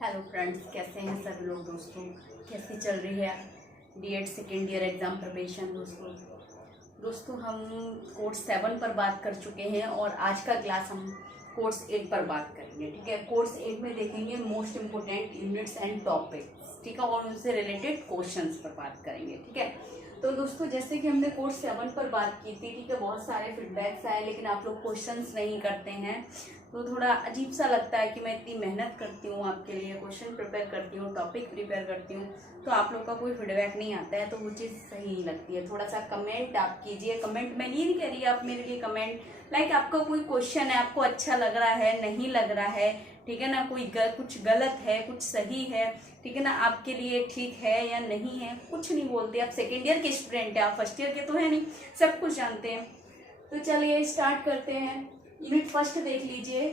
Hello friends, कैसे हैं सभी लोग। दोस्तों, कैसी चल रही है BEd second year exam preparation. दोस्तों हम कोर्स 7 पर बात कर चुके हैं और आज का क्लास हम कोर्स 8 पर बात करेंगे। ठीक है, कोर्स 8 में देखेंगे most important units and topics. ठीक है, और उनसे रिलेटेड क्वेश्चंस पर बात करेंगे। ठीक है, तो दोस्तों जैसे कि हमने कोर्स 7 पर बात की थी, ठीक है, बहुत सारे फीडबैक्स आए लेकिन आप लोग क्वेश्चंस नहीं करते हैं, तो थोड़ा अजीब सा लगता है कि मैं इतनी मेहनत करती हूँ आपके लिए, क्वेश्चन प्रिपेयर करती हूँ, टॉपिक प्रिपेयर करती हूँ, तो आप लोग का कोई फीडबैक नहीं आता है, तो वो चीज़ सही नहीं लगती है। थोड़ा सा कमेंट आप कीजिए। कमेंट मैं नहीं कह रही, आप मेरे लिए कमेंट लाइक आपका कोई क्वेश्चन है, आपको अच्छा लग रहा है, नहीं लग रहा है, ठीक है ना, कुछ गलत है, कुछ सही है, ठीक है ना, आपके लिए ठीक है या नहीं है, कुछ नहीं बोलते। आप सेकेंड ईयर के स्टूडेंट हैं, आप फर्स्ट ईयर के तो है नहीं, सब कुछ जानते हैं। तो चलिए स्टार्ट करते हैं। यूनिट फर्स्ट देख लीजिए।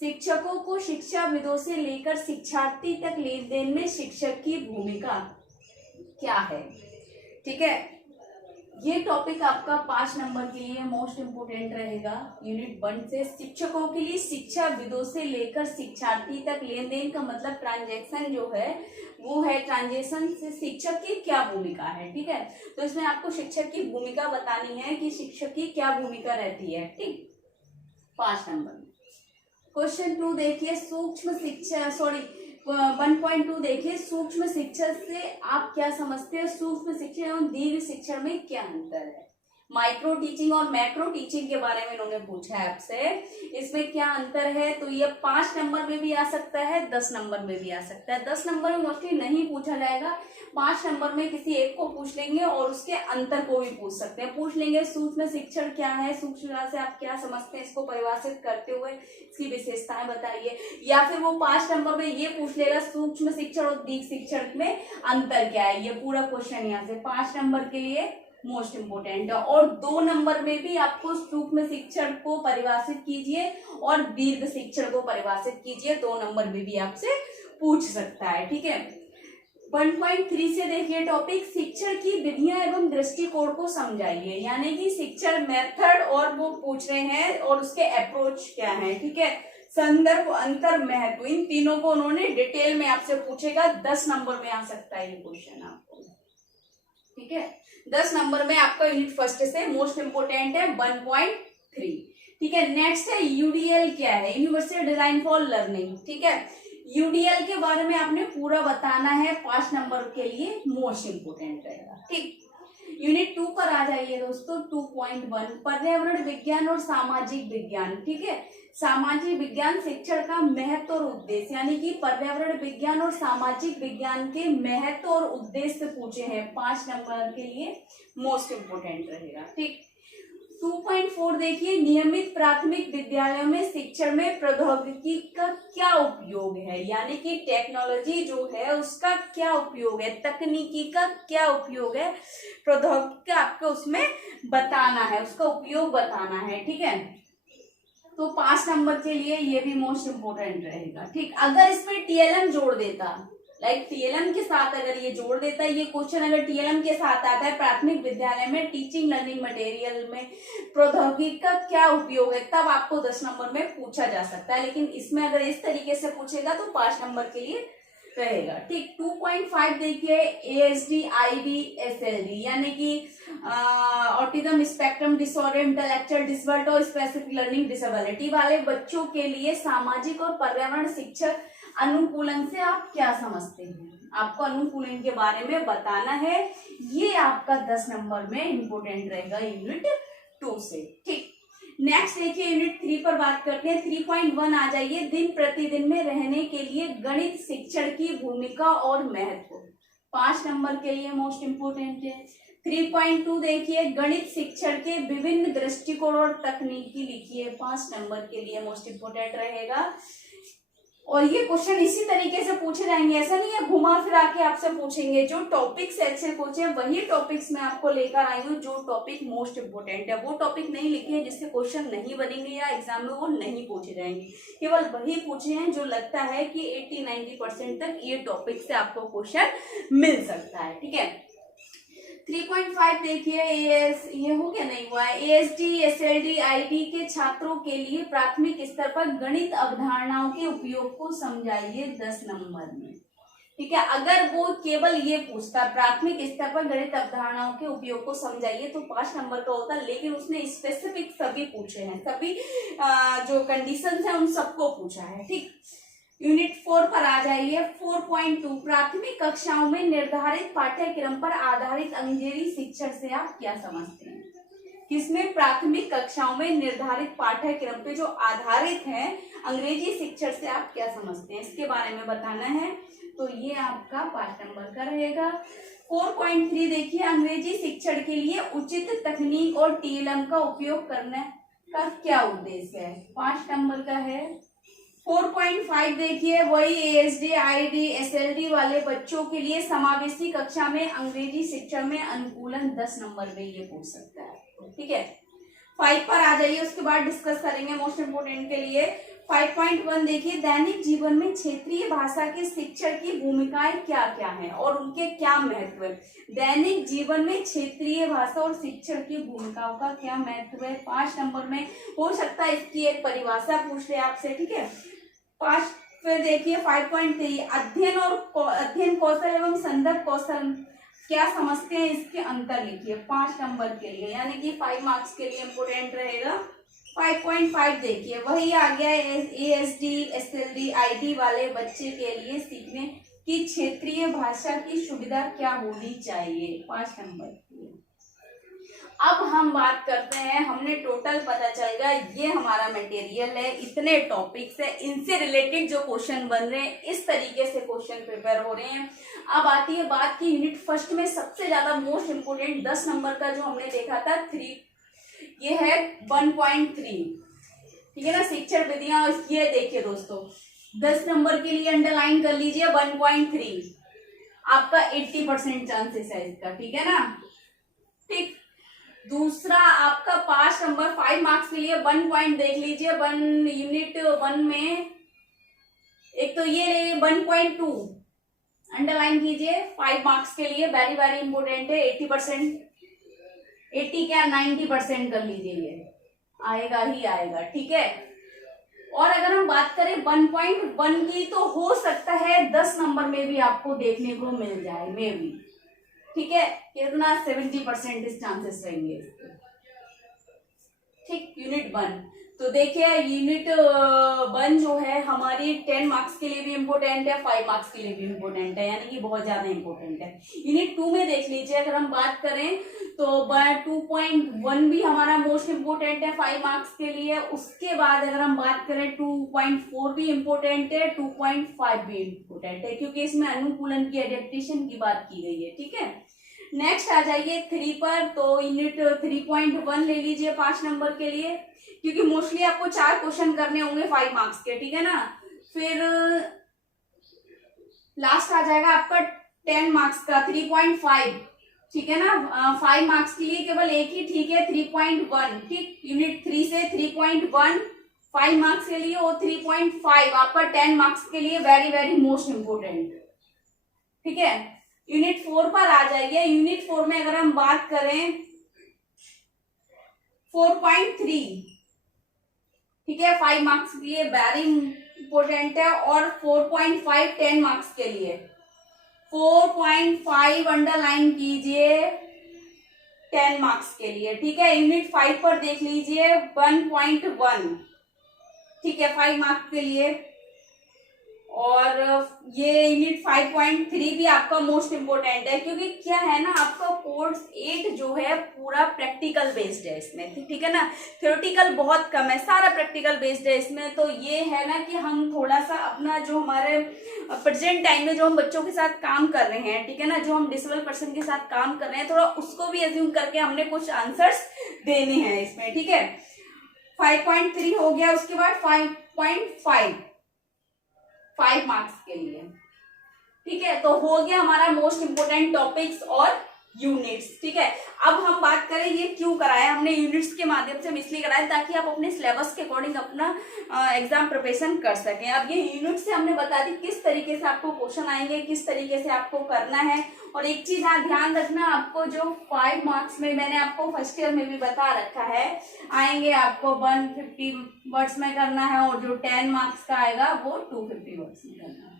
शिक्षकों को शिक्षाविदों से लेकर शिक्षार्थी तक लेन देन में शिक्षक की भूमिका क्या है। ठीक है, ये टॉपिक आपका 5 नंबर के लिए मोस्ट इम्पोर्टेंट रहेगा। यूनिट 1 से शिक्षकों के लिए शिक्षाविदों से लेकर शिक्षार्थी तक लेन देन का मतलब ट्रांजैक्शन जो है वो है, ट्रांजैक्शन से शिक्षक की क्या भूमिका है। ठीक है, तो इसमें आपको शिक्षक की भूमिका बतानी है कि शिक्षक की क्या भूमिका रहती है। ठीक, 5 नंबर। क्वेश्चन 2 देखिए, सूक्ष्म शिक्षा 1.2 देखिए, सूक्ष्म शिक्षा से आप क्या समझते हैं। सूक्ष्म शिक्षा एवं दीर्घ शिक्षा में क्या अंतर है। माइक्रो टीचिंग और मैक्रो टीचिंग के बारे में इन्होंने पूछा है आपसे, इसमें क्या अंतर है। तो ये 5 नंबर में भी आ सकता है, 10 नंबर में भी आ सकता है। 10 नंबर में मोस्टली नहीं पूछा जाएगा, 5 नंबर में किसी एक को पूछ लेंगे और उसके अंतर को भी पूछ सकते हैं। पूछ लेंगे सूक्ष्म शिक्षण क्या है, सूक्ष्म से आप क्या समझते हैं, इसको परिभाषित करते हुए इसकी विशेषताएं बताइए। या फिर वो 5 नंबर में ये पूछ लेगा सूक्ष्म शिक्षण और दीर्घ शिक्षण में अंतर क्या है। ये पूरा क्वेश्चन यहाँ से 5 नंबर के लिए मोस्ट इम्पोर्टेंट है। और 2 नंबर में भी आपको सूक्ष्म शिक्षण को परिभाषित कीजिए और दीर्घ शिक्षण को परिभाषित कीजिए, 2 नंबर में भी आपसे पूछ सकता है। ठीक है, 1.3 से देखिए टॉपिक, शिक्षण की विधियां एवं दृष्टिकोण को समझाइए। यानी कि शिक्षण मेथड और वो पूछ रहे हैं और उसके अप्रोच क्या है। ठीक है, संदर्भ, अंतर, महत्व, इन तीनों को उन्होंने डिटेल में आपसे पूछेगा। 10 नंबर में आ सकता है ये क्वेश्चन आपको। ठीक है, 10 नंबर में आपका यूनिट फर्स्ट से मोस्ट इंपोर्टेंट है 1.3। ठीक है, नेक्स्ट है यूडीएल क्या है, यूनिवर्सल डिजाइन फॉर लर्निंग। ठीक है, यूडीएल के बारे में आपने पूरा बताना है, 5 नंबर के लिए मोस्ट इंपोर्टेंट रहेगा। ठीक, यूनिट 2 पर आ जाइए दोस्तों। 2.1 पर्यावरण विज्ञान और सामाजिक विज्ञान। ठीक है, सामाजिक विज्ञान शिक्षण का महत्व और उद्देश्य, यानी कि पर्यावरण विज्ञान और सामाजिक विज्ञान के महत्व और उद्देश्य पूछे हैं, 5 नंबर के लिए मोस्ट इंपोर्टेंट रहेगा। ठीक, 2.4 देखिए, नियमित प्राथमिक विद्यालयों में शिक्षण में प्रौद्योगिकी का क्या उपयोग है। यानी कि टेक्नोलॉजी जो है उसका क्या उपयोग है, तकनीकी का क्या उपयोग है, प्रौद्योगिकी का आपको उसमें बताना है, उसका उपयोग बताना है। ठीक है, तो 5 नंबर के लिए ये भी मोस्ट इम्पोर्टेंट रहेगा। ठीक, अगर इसमें टीएलएम जोड़ देता, लाइक टीएलएम के साथ अगर ये जोड़ देता, ये क्वेश्चन अगर टीएलएम के साथ आता है, प्राथमिक विद्यालय में टीचिंग लर्निंग मटेरियल में प्रौद्योगिकी का क्या उपयोग है, तब आपको 10 नंबर में पूछा जा सकता है। लेकिन इसमें अगर इस तरीके से पूछेगा तो 5 नंबर के लिए रहेगा। ठीक, 2.5 देखिए, एएसडी, आईडी, एसएलडी, यानी कि autism spectrum disorder, intellectual disorder और स्पेसिफिक लर्निंग डिसेबिलिटी वाले बच्चों के लिए सामाजिक और पर्यावरण शिक्षक अनुकूलन से आप क्या समझते हैं, आपको अनुकूलन के बारे में बताना है। ये आपका 10 नंबर में इंपोर्टेंट रहेगा यूनिट 2 से। ठीक, नेक्स्ट देखिए यूनिट 3 पर बात करते हैं। 3.1 आ जाइए, दिन प्रतिदिन में रहने के लिए गणित शिक्षण की भूमिका और महत्व, 5 नंबर के लिए मोस्ट इम्पोर्टेंट है। 3.2 देखिए, गणित शिक्षण के विभिन्न दृष्टिकोण और तकनीकी लिखिए, 5 नंबर के लिए मोस्ट इम्पोर्टेंट रहेगा। और ये क्वेश्चन इसी तरीके से पूछे जाएंगे, ऐसा नहीं है घुमा फिरा के आपसे पूछेंगे। जो टॉपिक्स ऐसे पूछे वही टॉपिक्स मैं आपको लेकर आई हूँ, जो टॉपिक मोस्ट इम्पोर्टेंट है। वो टॉपिक नहीं लिखे हैं जिससे क्वेश्चन नहीं बनेंगे या एग्जाम में वो नहीं पूछे जाएंगे, केवल वही पूछे हैं जो लगता है कि 80-90% तक ये टॉपिक से आपको क्वेश्चन मिल सकता है। ठीक है, 3.5 देखिए, ये हो गया, नहीं हुआ है। ASD SLD ID के छात्रों के लिए प्राथमिक स्तर पर गणित अवधारणाओं के उपयोग को समझाइए 10 नंबर में। ठीक है, अगर वो केवल ये पूछता प्राथमिक स्तर पर गणित अवधारणाओं के उपयोग को समझाइए तो 5 नंबर का होता, लेकिन उसने स्पेसिफिक सभी पूछे हैं, सभी जो कंडीशंस हैं उन सबको पूछा है। ठीक, यूनिट 4 पर आ जाइए। 4.2 प्राथमिक कक्षाओं में निर्धारित पाठ्यक्रम पर आधारित अंग्रेजी शिक्षण से आप क्या समझते हैं? किसमें? प्राथमिक कक्षाओं में निर्धारित पाठ्यक्रम पे जो आधारित है अंग्रेजी शिक्षण से आप क्या समझते हैं, इसके बारे में बताना है। तो ये आपका 5 नंबर का रहेगा। 4.3 देखिए, अंग्रेजी शिक्षण के लिए उचित तकनीक और TLM का उपयोग करने का क्या उद्देश्य है? 5 नंबर का है। 4.5 देखिए, वही ASD ID SLD वाले बच्चों के लिए समावेशी कक्षा में अंग्रेजी शिक्षण में अनुकूलन 10 नंबर में ये पूछ सकता है। ठीक है, 5 पर आ जाइए, उसके बाद डिस्कस करेंगे मोस्ट इम्पोर्टेंट के लिए। 5.1 देखिए, दैनिक जीवन में क्षेत्रीय भाषा के शिक्षण की भूमिकाएं क्या क्या हैं और उनके क्या महत्व है। दैनिक जीवन में क्षेत्रीय भाषा और शिक्षण की भूमिकाओं का क्या महत्व है? 5 नंबर में हो सकता है इसकी एक परिभाषा पूछ ले आपसे। ठीक है, 5 फिर देखिए 5.3 अध्ययन कौशल एवं संदर्भ कौशल क्या समझते हैं, इसके अंतर लिखिए 5 नंबर के लिए, यानी कि 5 मार्क्स के लिए इंपोर्टेंट रहेगा। 5.5 देखिए, वही आ गया ASD SLD ID वाले बच्चे के लिए सीखने की क्षेत्रीय भाषा की सुविधा क्या होनी चाहिए, 5 नंबर की। अब हम बात करते हैं, हमने टोटल पता चल गया ये हमारा मटेरियल है, इतने टॉपिक्स है, इनसे रिलेटेड जो क्वेश्चन बन रहे हैं इस तरीके से क्वेश्चन प्रिपेयर हो रहे हैं। अब आती है बात की यूनिट फर्स्ट में सबसे ज्यादा मोस्ट इंपोर्टेंट 10 नंबर का जो हमने देखा था 3, ये है 1.3। ठीक है ना, शिक्षण विधियां। ये देखिए दोस्तों, 10 नंबर के लिए अंडरलाइन कर लीजिए 1.3, आपका 80% चांसेस है इसका। ठीक है ना, ठीक। दूसरा आपका 5 नंबर 5 मार्क्स के लिए 1 पॉइंट देख लीजिए, यूनिट 1 में एक तो ये 1.2 अंडरलाइन कीजिए 5 मार्क्स के लिए, वेरी वेरी इंपोर्टेंट है। 80% 80 क्या 90% कर लीजिए, ये आएगा ही आएगा। ठीक है, और अगर हम बात करें 1.1 की तो हो सकता है 10 नंबर में भी आपको देखने को मिल जाए, मे भी। ठीक है, कितना 70% इस चांसेस रहेंगे। ठीक, यूनिट 1 तो देखिए, यूनिट 1 जो है हमारी 10 मार्क्स के लिए भी इम्पोर्टेंट है, 5 मार्क्स के लिए भी इम्पोर्टेंट है, यानी कि बहुत ज्यादा इम्पोर्टेंट है। यूनिट 2 में देख लीजिए, अगर हम बात करें तो 2.1 भी हमारा मोस्ट इम्पोर्टेंट है 5 मार्क्स के लिए। उसके बाद अगर हम बात करें 2.4 भी इम्पोर्टेंट है, 2.5 भी इम्पोर्टेंट है, क्योंकि इसमें अनुकूलन की एडेप्टेशन की बात की गई है। ठीक है, नेक्स्ट आ जाइए 3 पर, तो यूनिट 3.1 ले लीजिए 5 नंबर के लिए, क्योंकि मोस्टली आपको 4 क्वेश्चन करने होंगे 5 मार्क्स के। ठीक है ना, फिर लास्ट आ जाएगा आपका 10 मार्क्स का 3.5। ठीक है ना, 5 मार्क्स के लिए केवल एक ही ठीक है 3.1। ठीक, यूनिट 3 से 3.1 5 मार्क्स के लिए और 3.5 आपका 10 मार्क्स के लिए, वेरी वेरी मोस्ट इंपोर्टेंट। ठीक है, यूनिट 4 पर आ जाइए। यूनिट 4 में अगर हम बात करें 4.3, ठीक है, 5 मार्क्स के लिए वेरी इंपोर्टेंट है, और 4.5 10 मार्क्स के लिए। 4.5 अंडरलाइन कीजिए 10 मार्क्स के लिए। ठीक है, यूनिट 5 पर देख लीजिए 1.1, ठीक है, 5 मार्क्स के लिए। और ये यूनिट 5.3 भी आपका मोस्ट इम्पोर्टेंट है, क्योंकि क्या है ना, आपका कोर्स 8 जो है पूरा प्रैक्टिकल बेस्ड है इसमें। ठीक है ना, थ्योरेटिकल बहुत कम है, सारा प्रैक्टिकल बेस्ड है इसमें। तो ये है ना कि हम थोड़ा सा अपना जो हमारे प्रेजेंट टाइम में जो हम बच्चों के साथ काम कर रहे हैं, ठीक है ना, जो हम डिसेबल पर्सन के साथ काम कर रहे हैं, थोड़ा उसको भी एज्यूम करके हमने कुछ आंसर्स देने हैं इसमें। ठीक है, 5.3 हो गया। उसके बाद 5.5 5 मार्क्स के लिए। ठीक है, तो हो गया हमारा मोस्ट इंपोर्टेंट टॉपिक्स और यूनिट्स। ठीक है, अब हम बात करें ये क्यों कराया हमने यूनिट्स के माध्यम से, हम इसलिए कराया ताकि आप अपने सिलेबस के अकॉर्डिंग अपना एग्जाम प्रिपरेशन कर सकें। अब ये यूनिट से हमने बता दी किस तरीके से आपको क्वेश्चन आएंगे, किस तरीके से आपको करना है। और एक चीज हाँ ध्यान रखना, आपको जो 5 मार्क्स में मैंने आपको फर्स्ट ईयर में भी बता रखा है आएंगे, आपको 150 वर्ड्स में करना है, और जो 10 मार्क्स का आएगा वो 250 वर्ड्स में करना है।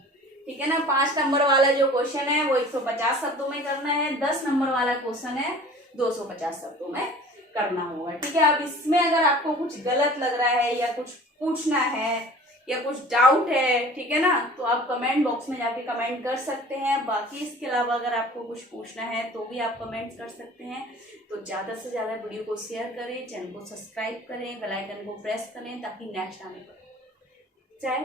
ठीक है ना, 5 नंबर वाला जो क्वेश्चन है वो 150 शब्दों में करना है, 10 नंबर वाला क्वेश्चन है 250 शब्दों में करना होगा। ठीक है, अब इसमें अगर आपको कुछ गलत लग रहा है या कुछ पूछना है या कुछ डाउट है, ठीक है ना, तो आप कमेंट बॉक्स में जाके कमेंट कर सकते हैं। बाकी इसके अलावा अगर आपको कुछ पूछना है तो भी आप कमेंट कर सकते हैं। तो ज़्यादा से ज़्यादा वीडियो को शेयर करें, चैनल को सब्सक्राइब करें, बेल आइकन को प्रेस करें ताकि नेक्स्ट आने पर चाहे।